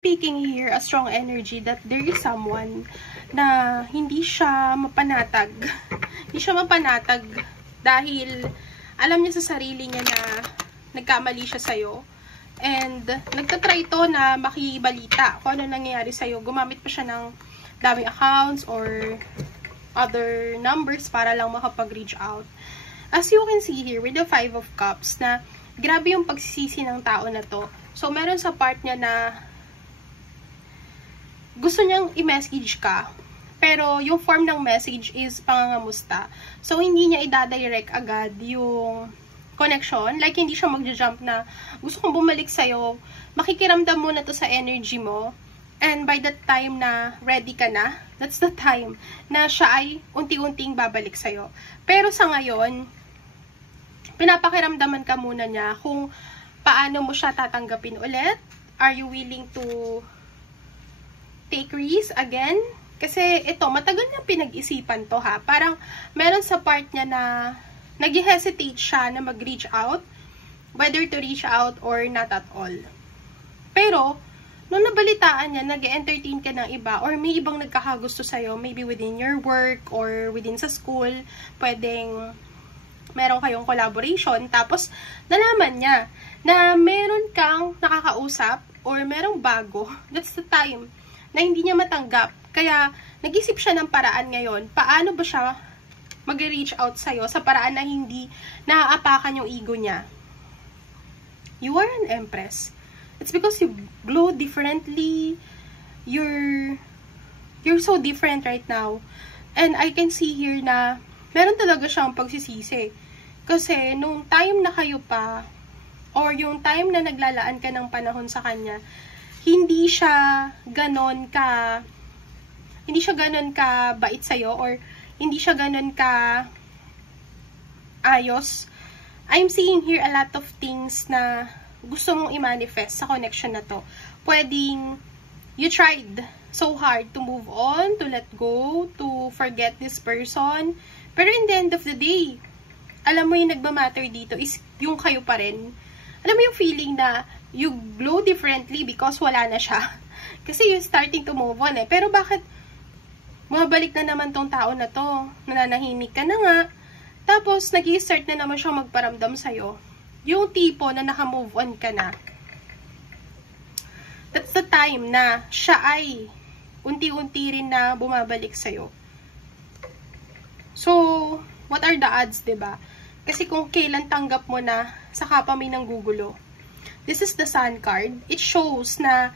Speaking here, a strong energy that there is someone na hindi siya mapanatag. Hindi siya mapanatag dahil alam niya sa sarili niya na nagkamali siya sa'yo. And nagtatry to na makibalita kung ano nangyayari sa'yo. Gumamit pa siya ng daming accounts or other numbers para lang makapag-reach out. As you can see here with the 5 of Cups na grabe yung pagsisisi ng tao na to. So meron sa part niya na gusto niyang i-message ka, pero yung form ng message is pangangamusta. So, hindi niya i-direct agad yung connection. Like, hindi siya magja-jump na gusto kong bumalik sa'yo. Makikiramdam muna to sa energy mo. And by that time na ready ka na, that's the time na siya ay unti-unting babalik sa'yo. Pero sa ngayon, pinapakiramdaman ka muna niya kung paano mo siya tatanggapin ulit. Are you willing to take risk again? Kasi ito, matagal na pinag-isipan to ha. Parang meron sa part niya na nag-hesitate siya na mag-reach out, whether to reach out or not at all. Pero, nung nabalitaan niya, nag-entertain ka ng iba, or may ibang nagkakagusto sa'yo, maybe within your work, or within sa school, pwedeng meron kayong collaboration, tapos nalaman niya na meron kang nakakausap, or merong bago, that's the time na hindi niya matanggap. Kaya, nag-isip siya ng paraan ngayon. Paano ba siya mag-reach out sa'yo sa paraan na hindi naaapakan yung ego niya? You are an Empress. It's because you glow differently. You're so different right now. And I can see here na meron talaga siyang pagsisisi. Kasi, nung time na kayo pa, or yung time na naglalaan ka ng panahon sa kanya, hindi siya ganon ka bait sa'yo, or hindi siya ganon ka ayos. I'm seeing here a lot of things na gusto mong i-manifest sa connection na to. Pwedeng you tried so hard to move on, to let go, to forget this person, pero in the end of the day, alam mo yung nagmamatter dito is yung kayo pa rin. Alam mo yung feeling na you glow differently because wala na siya. Kasi you're starting to move on eh. Pero bakit mabalik na naman tong tao na to? Nananahimik ka na nga. Tapos, nag-i-start na naman siyang magparamdam sa'yo. Yung tipo na naka-move on ka na. That's the time na siya ay unti-unti rin na bumabalik sa'yo. So, what are the odds, diba? Kasi kung kailan tanggap mo na, saka pa may nanggugulo. This is the Sun card. It shows na